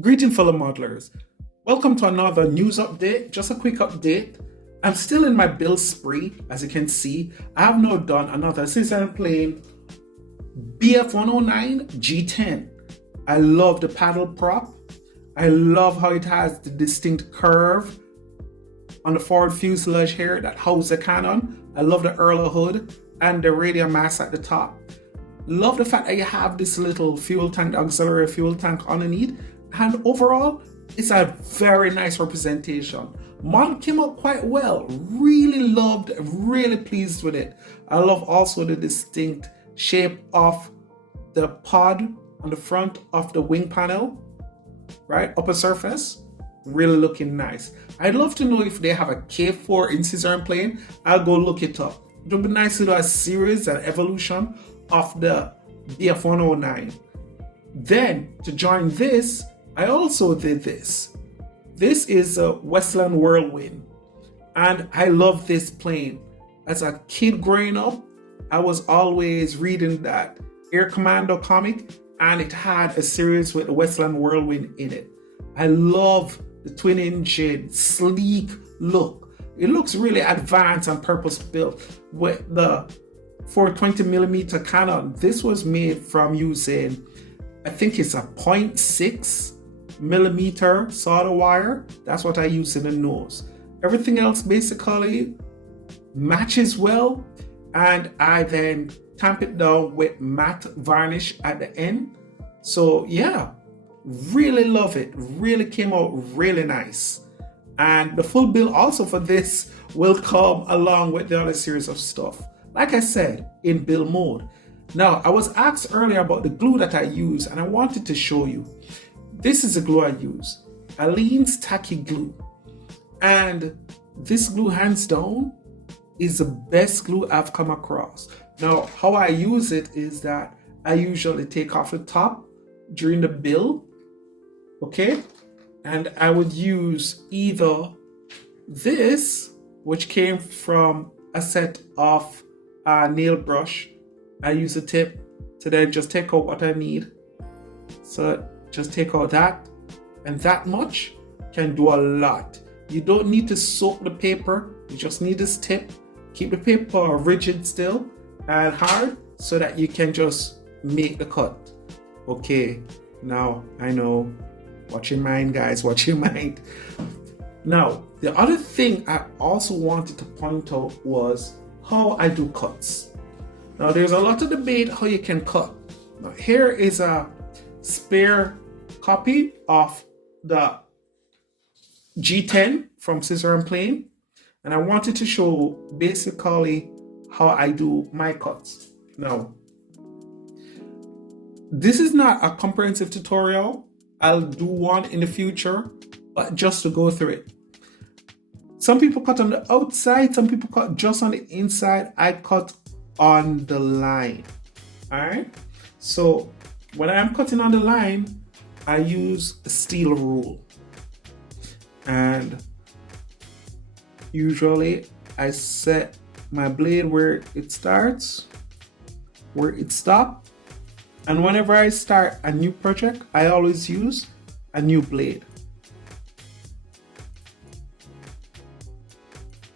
Greeting fellow modelers. Welcome to another news update. Just a quick update. I'm still in my build spree, as you can see. I have now done another season plane BF109 G10. I love the paddle prop. I love how it has the distinct curve on the forward fuselage here that houses the cannon. I love the Earl hood and the radial mass at the top. Love the fact that you have this little fuel tank, auxiliary fuel tank underneath, and overall it's a very nice representation. Model came out quite well. Really loved, really pleased with it. I love also the distinct shape of the pod on the front of the wing panel, right? Upper surface, really looking nice. I'd love to know if they have a K4 in scissor plane. I'll go look it up. It would be nice to do a series and evolution of the BF109. Then to join this, I also did this. This is a Westland Whirlwind, and I love this plane. As a kid growing up, I was always reading that Air Commando comic, and it had a series with the Westland Whirlwind in it. I love the twin engine, sleek look. It looks really advanced and purpose built with the 420mm cannon. This was made from using, I think it's a 0.6mm solder wire. That's what I use in the nose. Everything else basically matches well, and I then tamp it down with matte varnish at the end. So yeah, really love it. Really came out really nice. And the full bill also for this will come along with the other series of stuff. Like I said, in build mode. Now, I was asked earlier about the glue that I use, and I wanted to show you. This is the glue I use, Aleene's Tacky Glue. And this glue, hands down, is the best glue I've come across. Now, how I use it is that I usually take off the top during the build, okay? And I would use either this, which came from a set of nail brush. I use a tip to then just take out what I need. So just take out that, and that much can do a lot. You don't need to soak the paper. You just need this tip. Keep the paper rigid still and hard so that you can just make the cut. Okay, now I know. Watch your mind, guys, watch your mind. Now, the other thing I also wanted to point out was how I do cuts. Now, there's a lot of debate how you can cut. Now, here is a spare copy of the G10 from Scissor & Plane, and I wanted to show basically how I do my cuts. Now, this is not a comprehensive tutorial. I'll do one in the future, but just to go through it. Some people cut on the outside, some people cut just on the inside. I cut on the line. All right. So when I'm cutting on the line, I use a steel rule. And usually I set my blade where it starts, where it stops. And whenever I start a new project, I always use a new blade.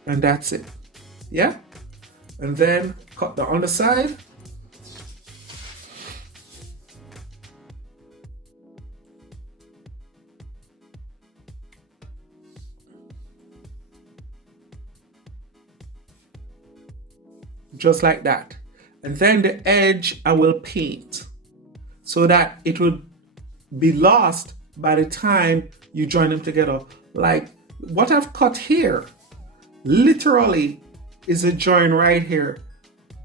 And that's it. Yeah? And then cut the underside. Just like that. And then the edge I will paint so that it will be lost by the time you join them together. Like what I've cut here literally is a join right here,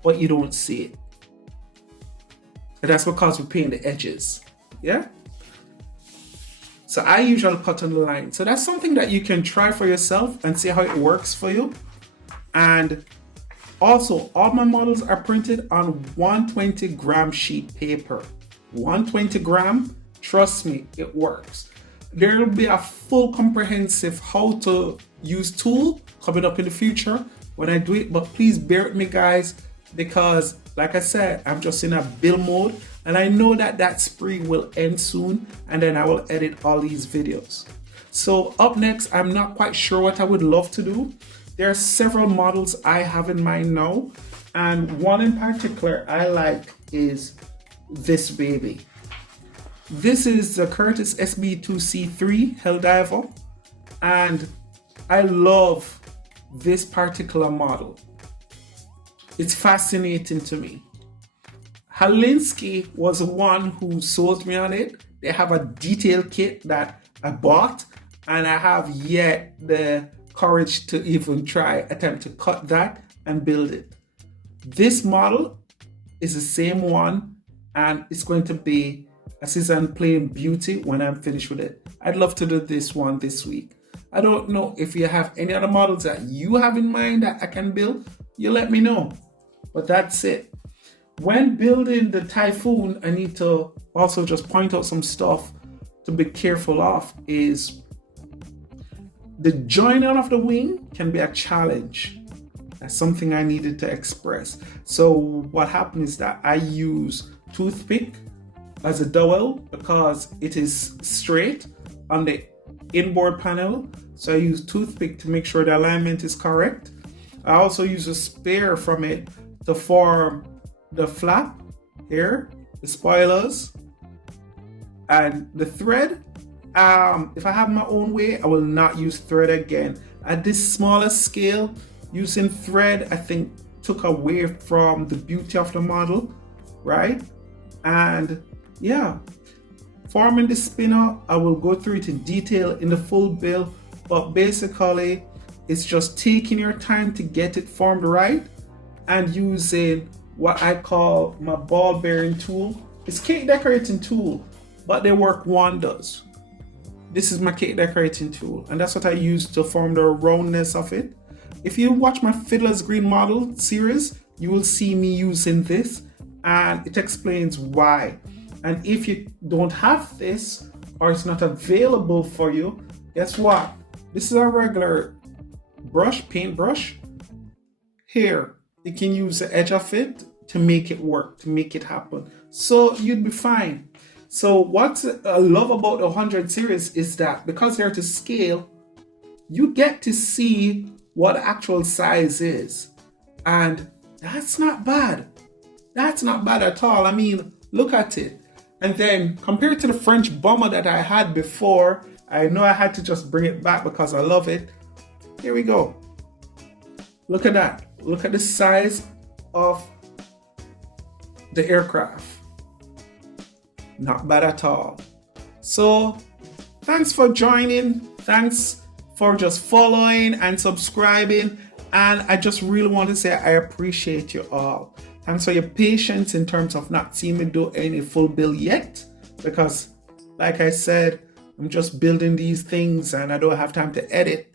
but you don't see it. And that's because we paint the edges. Yeah? So I usually cut on the line. So that's something that you can try for yourself and see how it works for you. And also, all my models are printed on 120 gram sheet paper. 120 gram, trust me, it works. There will be a full comprehensive how to use tool coming up in the future when I do it, but please bear with me, guys, because like I said, I'm just in a build mode And I know that that spree will end soon, and then I will edit all these videos. So up next, I'm not quite sure what I would love to do. There are several models I have in mind now, and one in particular I like is this baby. This is the Curtis SB2C3 Helldiver, and I love this particular model. It's fascinating to me. Halinsky was the one who sold me on it. They have a detail kit that I bought, and I have yet the courage to even attempt to cut that and build it. This model is the same one, and it's going to be a season plain beauty when I'm finished with it. I'd love to do this one this week. I don't know if you have any other models that you have in mind that I can build, you let me know. But that's it. When building the Typhoon, I need to also just point out some stuff to be careful of. Is the joining of the wing can be a challenge. That's something I needed to express. So what happened is that I use toothpick as a dowel because it is straight on the inboard panel. So I use toothpick to make sure the alignment is correct. I also use a spare from it to form the flap here, the spoilers, and the thread. If I have my own way, I will not use thread again. At this smaller scale, using thread, I think, took away from the beauty of the model, right? And yeah, forming the spinner, I will go through it in detail in the full build, but basically, it's just taking your time to get it formed right and using what I call my ball bearing tool. It's cake decorating tool, but they work wonders. This is my cake decorating tool, and that's what I use to form the roundness of it. If you watch my Fiddler's Green model series, you will see me using this, and it explains why. And if you don't have this, or it's not available for you, guess what? This is a regular brush, paintbrush. Here, you can use the edge of it to make it work, to make it happen. So you'd be fine. So what I love about the 100 series is that because they're to scale, you get to see what actual size is. And that's not bad. That's not bad at all. I mean, look at it. And then compared to the French bomber that I had before, I know I had to just bring it back because I love it. Here we go. Look at that. Look at the size of the aircraft. Not bad at all. So thanks for joining. Thanks for just following and subscribing. And I just really want to say I appreciate you all. Thanks for your patience in terms of not seeing me do any full build yet. Because like I said, I'm just building these things and I don't have time to edit.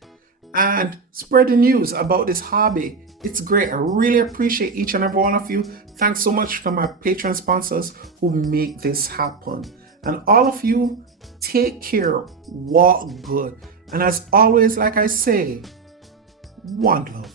And spread the news about this hobby. It's great. I really appreciate each and every one of you. Thanks so much to my Patreon sponsors who make this happen. And all of you, take care, walk good. And as always, like I say, one love.